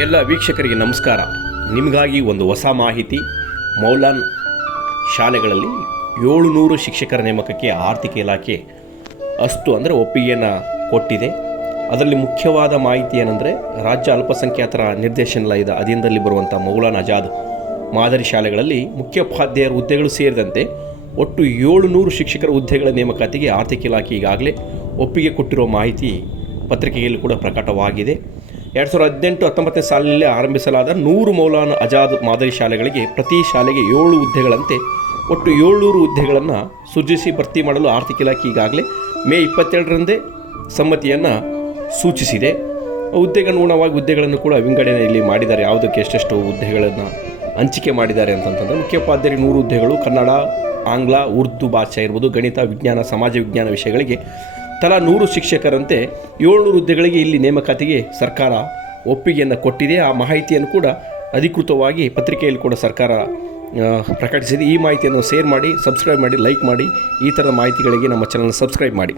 ಎಲ್ಲ ವೀಕ್ಷಕರಿಗೆ ನಮಸ್ಕಾರ. ನಿಮಗಾಗಿ ಒಂದು ಹೊಸ ಮಾಹಿತಿ. ಮೌಲಾನ್ ಶಾಲೆಗಳಲ್ಲಿ ಏಳುನೂರು ಶಿಕ್ಷಕರ ನೇಮಕಕ್ಕೆ ಆರ್ಥಿಕ ಇಲಾಖೆ ಅಷ್ಟು ಅಂದರೆ ಒಪ್ಪಿಗೆಯನ್ನು ಕೊಟ್ಟಿದೆ. ಅದರಲ್ಲಿ ಮುಖ್ಯವಾದ ಮಾಹಿತಿ ಏನಂದರೆ ರಾಜ್ಯ ಅಲ್ಪಸಂಖ್ಯಾತರ ನಿರ್ದೇಶನಾಲಯದ ಅಧೀನದಲ್ಲಿ ಬರುವಂಥ ಮೌಲಾನ್ ಆಜಾದ್ ಮಾದರಿ ಶಾಲೆಗಳಲ್ಲಿ ಮುಖ್ಯೋಪಾಧ್ಯಾಯರ ಹುದ್ದೆಗಳು ಸೇರಿದಂತೆ ಒಟ್ಟು ಏಳುನೂರು ಶಿಕ್ಷಕರ ಹುದ್ದೆಗಳ ನೇಮಕಾತಿಗೆ ಆರ್ಥಿಕ ಇಲಾಖೆ ಈಗಾಗಲೇ ಒಪ್ಪಿಗೆ ಕೊಟ್ಟಿರುವ ಮಾಹಿತಿ ಪತ್ರಿಕೆಯಲ್ಲಿ ಕೂಡ ಪ್ರಕಟವಾಗಿದೆ. ಎರಡು ಸಾವಿರದ ಹದಿನೆಂಟು ಹತ್ತೊಂಬತ್ತನೇ ಸಾಲಿನಲ್ಲಿ ಆರಂಭಿಸಲಾದ ನೂರು ಮೌಲಾನ ಅಜಾದ್ ಮಾದರಿ ಶಾಲೆಗಳಿಗೆ ಪ್ರತಿ ಶಾಲೆಗೆ ಏಳು ಹುದ್ದೆಗಳಂತೆ ಒಟ್ಟು ಏಳ್ನೂರು ಹುದ್ದೆಗಳನ್ನು ಸೃಜಿಸಿ ಭರ್ತಿ ಮಾಡಲು ಆರ್ಥಿಕ ಇಲಾಖೆ ಈಗಾಗಲೇ ಮೇ ಇಪ್ಪತ್ತೆರಡರಂದೇ ಸಮ್ಮತಿಯನ್ನು ಸೂಚಿಸಿದೆ. ಹುದ್ದೆಗನುಗುಣವಾಗಿ ಹುದ್ದೆಗಳನ್ನು ಕೂಡ ವಿಂಗಡಣೆಯಲ್ಲಿ ಮಾಡಿದ್ದಾರೆ. ಯಾವುದಕ್ಕೆ ಎಷ್ಟೆಷ್ಟು ಹುದ್ದೆಗಳನ್ನು ಹಂಚಿಕೆ ಮಾಡಿದ್ದಾರೆ ಅಂತಂತಂದರೆ ಮುಖ್ಯೋಪಾಧ್ಯಾಯರಿಗೆ ನೂರು ಹುದ್ದೆಗಳು ಕನ್ನಡ, ಆಂಗ್ಲ, ಉರ್ದು ಭಾಷೆ ಇರ್ಬೋದು ಗಣಿತ, ವಿಜ್ಞಾನ, ಸಮಾಜ ವಿಜ್ಞಾನ ವಿಷಯಗಳಿಗೆ ತಲಾ ನೂರು ಶಿಕ್ಷಕರಂತೆ ಏಳ್ನೂರು ಹುದ್ದೆಗಳಿಗೆ ಇಲ್ಲಿ ನೇಮಕಾತಿಗೆ ಸರ್ಕಾರ ಒಪ್ಪಿಗೆಯನ್ನು ಕೊಟ್ಟಿದೆ. ಆ ಮಾಹಿತಿಯನ್ನು ಕೂಡ ಅಧಿಕೃತವಾಗಿ ಪತ್ರಿಕೆಯಲ್ಲಿ ಕೂಡ ಸರ್ಕಾರ ಪ್ರಕಟಿಸಿದೆ. ಈ ಮಾಹಿತಿಯನ್ನು ಶೇರ್ ಮಾಡಿ, ಸಬ್ಸ್ಕ್ರೈಬ್ ಮಾಡಿ, ಲೈಕ್ ಮಾಡಿ, ಈ ಥರದ ಮಾಹಿತಿಗಳಿಗೆ ನಮ್ಮ ಚಾನಲ್ ಸಬ್ಸ್ಕ್ರೈಬ್ ಮಾಡಿ.